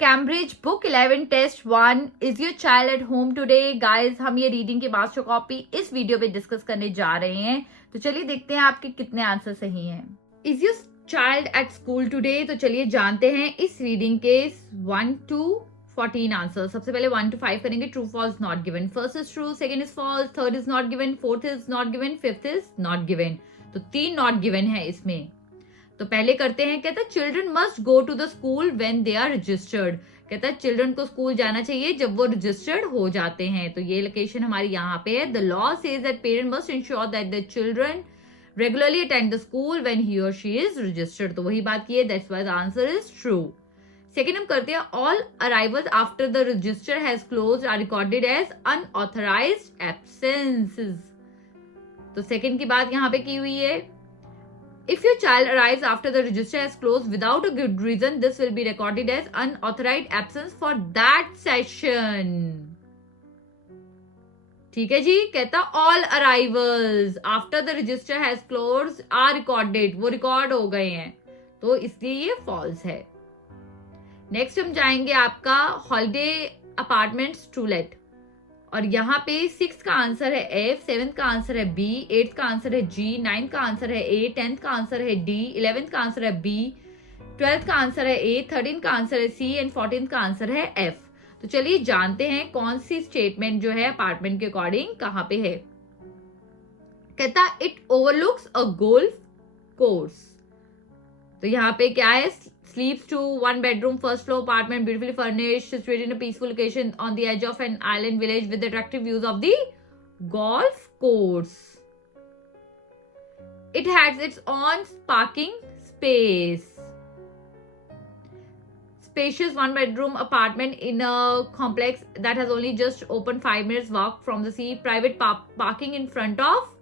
Cambridge book 11 test 1 is your child at home today. Guys, हम ये reading के master copy इस video पे डिस्कस करने जा रहे हैं। तो चलिए देखते हैं आपके कितने आंसर सही हैं। Is your child at school today? तो चलिए जानते हैं इस रीडिंग के 1 to 14 आंसर। सबसे पहले 1 to 5 करेंगे। True false not given. First is true, second is false, third is not given, fourth is not given, fifth is not given. तो 3 नॉट गिवन है इसमें। तो पहले करते हैं। कहता है children must go to the school when they are registered. कहता है चिल्ड्रन को स्कूल जाना चाहिए जब वो रजिस्टर्ड हो जाते हैं। तो ये लोकेशन हमारी यहाँ पे है। The law says that parent must ensure that the children regularly attend the school when he और शी इज रजिस्टर्ड। तो वही बात की है, that's why the answer is true. Second हम करते हैं। All arrivals after the register has closed are recorded as unauthorised absences. तो सेकेंड की बात यहाँ पे की हुई है। If your child arrives after the register has closed without a good reason, this will be recorded as unauthorized absence for that session. ठीक है जी। कहता all arrivals after the register has closed are recorded, वो record हो गए हैं, तो इसलिए ये false है। नेक्स्ट हम जाएंगे आपका हॉलिडे अपार्टमेंट्स टू लेट, और यहाँ पे 6 का आंसर है F, 7 का आंसर है B, 8 का आंसर है G, 9 का आंसर है A, 10 का आंसर है D, 11 का आंसर है B, 12 का आंसर है A, 13 का आंसर है C एंड 14 का आंसर है F। तो चलिए जानते हैं कौन सी स्टेटमेंट जो है अपार्टमेंट के अकॉर्डिंग कहाँ पे है। कहता it overlooks a golf course. तो यहाँ पे क्या है? Sleeps to 1 bedroom first floor apartment, beautifully furnished, situated in a peaceful location on the edge of an island village with attractive views of the golf course. It has its own parking space. Spacious 1 bedroom apartment in a complex that has only just opened 5 minutes walk from the sea. Private parking in front of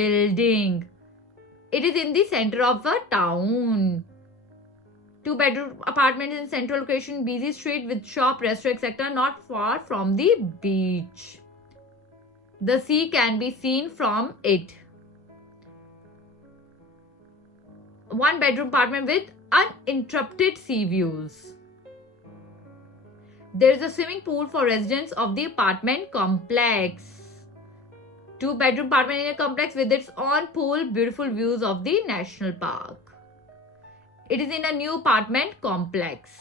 building. It is in the center of the town. 2 bedroom apartment in central location, busy street with shop, restaurant, etc. Not far from the beach. The sea can be seen from it. 1 bedroom apartment with uninterrupted sea views. There is a swimming pool for residents of the apartment complex. 2 bedroom apartment in a complex with its own pool, beautiful views of the national park. It is in a new apartment complex.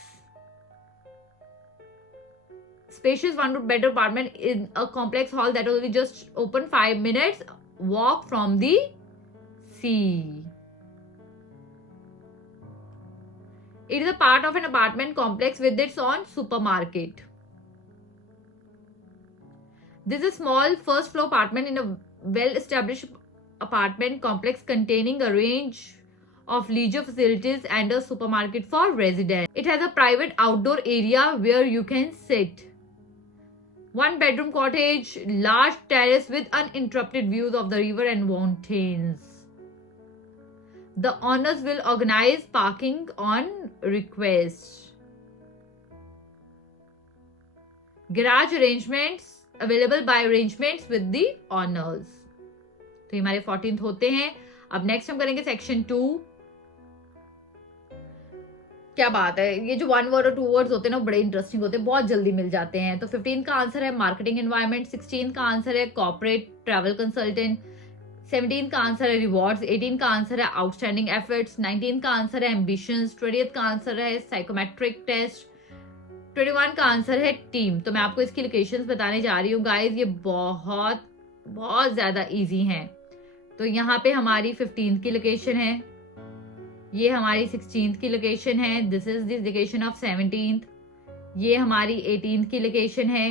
Spacious 1 bedroom apartment in a complex hall that only just open 5 minutes walk from the sea. It is a part of an apartment complex with its own supermarket. This is a small first floor apartment in a well-established apartment complex containing a range of leisure facilities and a supermarket for residents. It has a private outdoor area where you can sit. 1 bedroom cottage, large terrace with uninterrupted views of the river and mountains. The owners will organize parking on request. Garage arrangements available by arrangements with the owners. तो ये हमारे 14th होते हैं। अब next हम करेंगे section 2। क्या बात है, ये जो 1 वर्ड और 2 वर्ड्स होते हैं ना बड़े इंटरेस्टिंग होते हैं, बहुत जल्दी मिल जाते हैं। तो 15 का आंसर है मार्केटिंग एनवायरनमेंट, 16 का आंसर है कॉर्पोरेट ट्रैवल कंसल्टेंट, 17 का आंसर है रिवॉर्ड्स, 18 का आंसर है आउटस्टैंडिंग एफर्ट्स, 19 का आंसर है एम्बिशंस, 20th का आंसर है साइकोमेट्रिक टेस्ट, 21 का आंसर है टीम। तो मैं आपको इसकी लोकेशंस बताने जा रही हूँ गाइस, ये बहुत बहुत ज्यादा इजी हैं। तो यहाँ पे हमारी 15th की लोकेशन है, ये हमारी 16th की लोकेशन है, this is this location of 17th, ये हमारी 18th की लोकेशन है।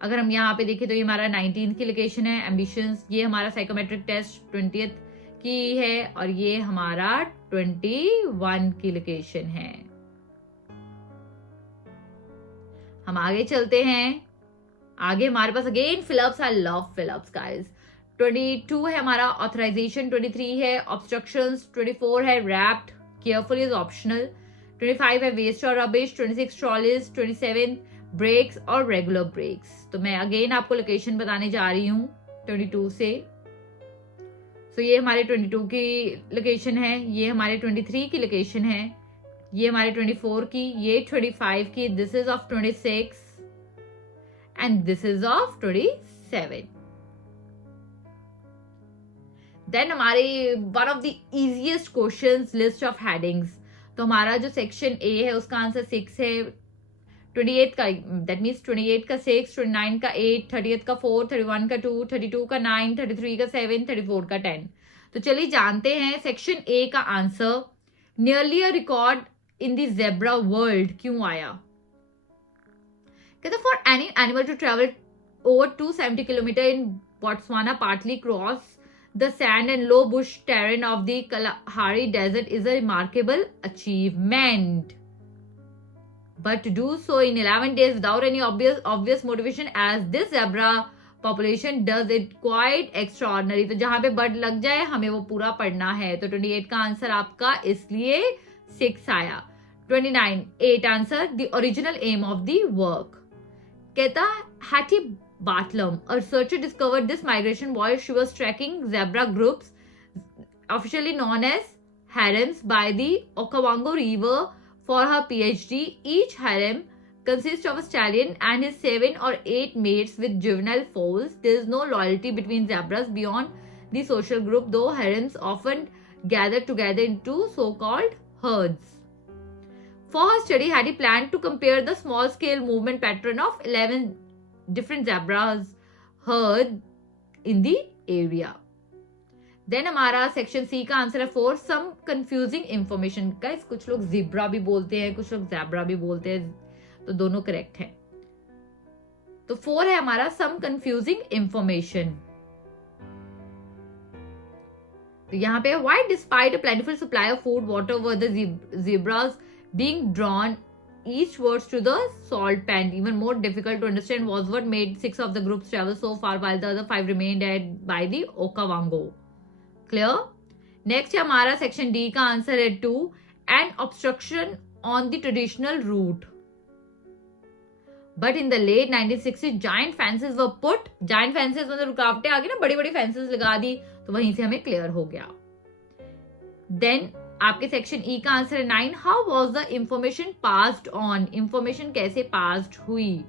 अगर हम यहाँ पे देखें तो ये हमारा 19th की लोकेशन है एम्बिशंस, ये हमारा साइकोमेट्रिक टेस्ट 20th की है, और ये हमारा 21 की लोकेशन है। हम आगे चलते हैं। आगे हमारे पास again fillups, I love fillups guys. 22 है हमारा ऑथराइजेशन, 23 है ऑब्स्ट्रक्शंस, 24 है रैप्ड, केयरफुल इज ऑप्शनल, 25 है वेस्ट और रबिश, 26 ट्रॉलीज, 27 ब्रेक्स और रेगुलर ब्रेक्स। तो मैं अगेन आपको लोकेशन बताने जा रही हूँ 22 से। सो ये हमारे 22 की लोकेशन है, ये हमारे 23 की लोकेशन है, ये हमारे 24 की, ये 25 की, this is of 26 and this is of 27. Then हमारे one of the easiest questions, list of headings. तो हमारा जो सेक्शन ए है उसका आंसर 6 है, 28 का, दैट मीन्स 28 का 6, 29 का 8, 30 का 4, 31 का 2, 32 का 9, 33 का 7, 34 का 10. तो चलिए जानते हैं सेक्शन ए का answer. Nearly a record in the zebra world क्यों आया? कहते for any animal to travel over 270 kilometre in Botswana partly cross the sand and low bush terrain of the Kalahari Desert is a remarkable achievement. But to do so in 11 days without any obvious motivation as this zebra population does it quite extraordinary. तो जहां पे bird लग जाए हमें वो पूरा पढ़ना है. तो 28 का आंसर आपका इसलिए 6 आया. 29, 8 answer. The original aim of the work. कहता Hattie Bartlam, a researcher, discovered this migration while she was tracking zebra groups, officially known as harems, by the Okavango River for her PhD. Each harem consists of a stallion and his 7 or 8 mates with juvenile foals. There is no loyalty between zebras beyond the social group, though harems often gather together into so-called herds. For her study, Hattie planned to compare the small-scale movement pattern of 11 different zebras herd in the area. Then हमारा section C का answer है 4, some confusing information. Guys कुछ लोग zebra भी बोलते हैं, कुछ लोग zebra भी बोलते हैं, तो दोनों करेक्ट हैं. तो 4 है हमारा some confusing information. तो यहाँ पे why despite a plentiful supply of food, water were the zebras being drawn eastwards to the salt pan? Even more difficult to understand was what made 6 of the groups travel so far while the other 5 remained by the Okavango. Clear? Next है हमारा section D का answer है 2, an obstruction on the traditional route. But in the late 1960s, giant fences were put. Giant fences मतलब रुकावटें आ गई ना, बड़ी बड़ी fences लगा दी, तो वहीं से हमें क्लियर हो गया. Then आपके सेक्शन ई का आंसर है 9, how was the information passed on? Information कैसे पास्ड हुई?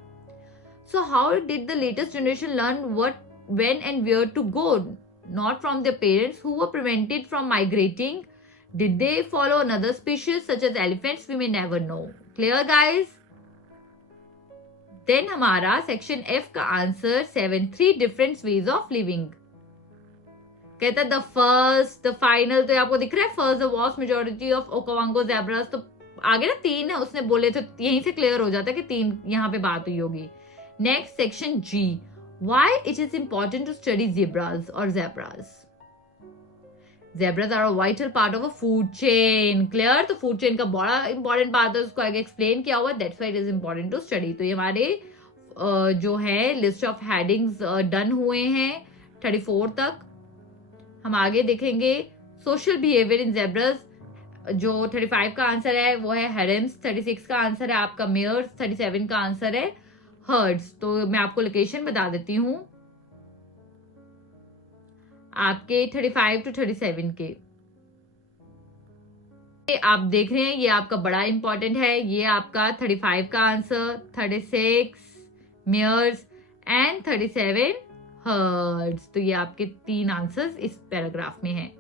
So how did the latest generation learn what, when and where to go? Not from the parents who were prevented from migrating. Did they follow another species such as elephants? We may never know. Clear guys? Then हमारा section F का answer 7, 3 different ways of living. कहता the first, the final, तो आपको दिख रहा है first the vast majority of Okavango zebras. तो आगे ना 3 है उसने बोले, तो यहीं से क्लियर हो जाता है कि 3 यहाँ पे बात हुई होगी. Next section G, why it is important to study zebras और zebras. Zebras are a vital part of a food chain. Clear? तो फूड चेन का बड़ा इंपॉर्टेंट पार्ट है, उसको आगे एक्सप्लेन किया हुआ, that's why it is important to study. तो ये हमारे जो है लिस्ट ऑफ हेडिंग्स डन हुए हैं 34 तक. हम आगे देखेंगे सोशल बिहेवियर इन ज़ेब्रास. जो 35 का आंसर है वो है हेरेम्स, 36 का आंसर है आपका मेयर्स, 37 का आंसर है हर्ड्स. तो मैं आपको लोकेशन बता देती हूं आपके 35 to 37 के. आप देख रहे हैं ये आपका बड़ा इंपॉर्टेंट है. ये आपका 35 का आंसर, 36 मेयर्स एंड 37 हर्ड्स. तो ये आपके 3 आंसर्स इस पैराग्राफ में हैं.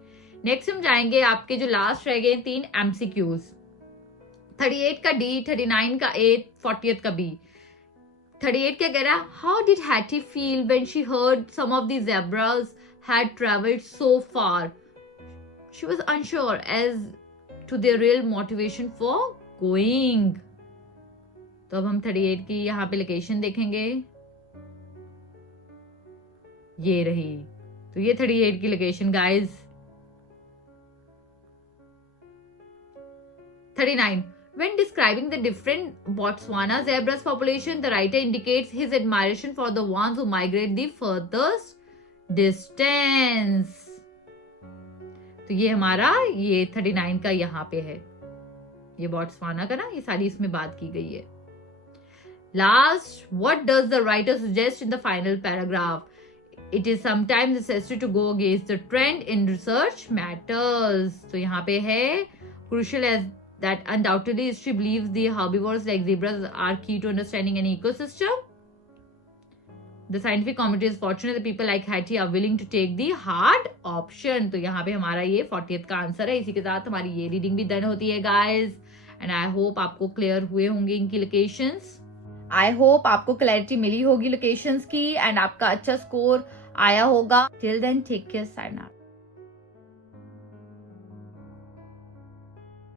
नेक्स्ट हम जाएंगे आपके जो लास्ट रह गए 3 एमसीक्यूज. 38 का डी, 39 का ए, 40 का बी. 38 क्या कह रहा है? How did Hattie feel when she heard some of the zebras had traveled so far? She was unsure as to their real motivation for going. तो अब हम 38 की यहाँ पे लोकेशन देखेंगे, ये रही. तो ये 38 की location guys. 39. When describing the different Botswana zebras population, the writer indicates his admiration for the ones who migrate the furthest distance. तो ये हमारा ये 39 का यहाँ पे है, ये बोट्सवाना का ना, ये सारी इसमें बात की गई है. Last, what does the writer suggest in the final paragraph? It is sometimes necessary to go against the trend in research matters. तो यहाँ पे है crucial as that undoubtedly history believes the herbivores like zebras are key to understanding an ecosystem. The scientific community is fortunate that people like Hattie are willing to take the hard option. तो यहाँ पे हमारा ये 40th का answer है. इसी के साथ हमारी ये रीडिंग भी डन होती है गाइज. एंड आई होप आपको क्लियर हुए होंगे इनकी लोकेशंस. आई होप आपको क्लैरिटी मिली होगी लोकेशंस की एंड आपका अच्छा स्कोर आया होगा. Till then take care, sign out.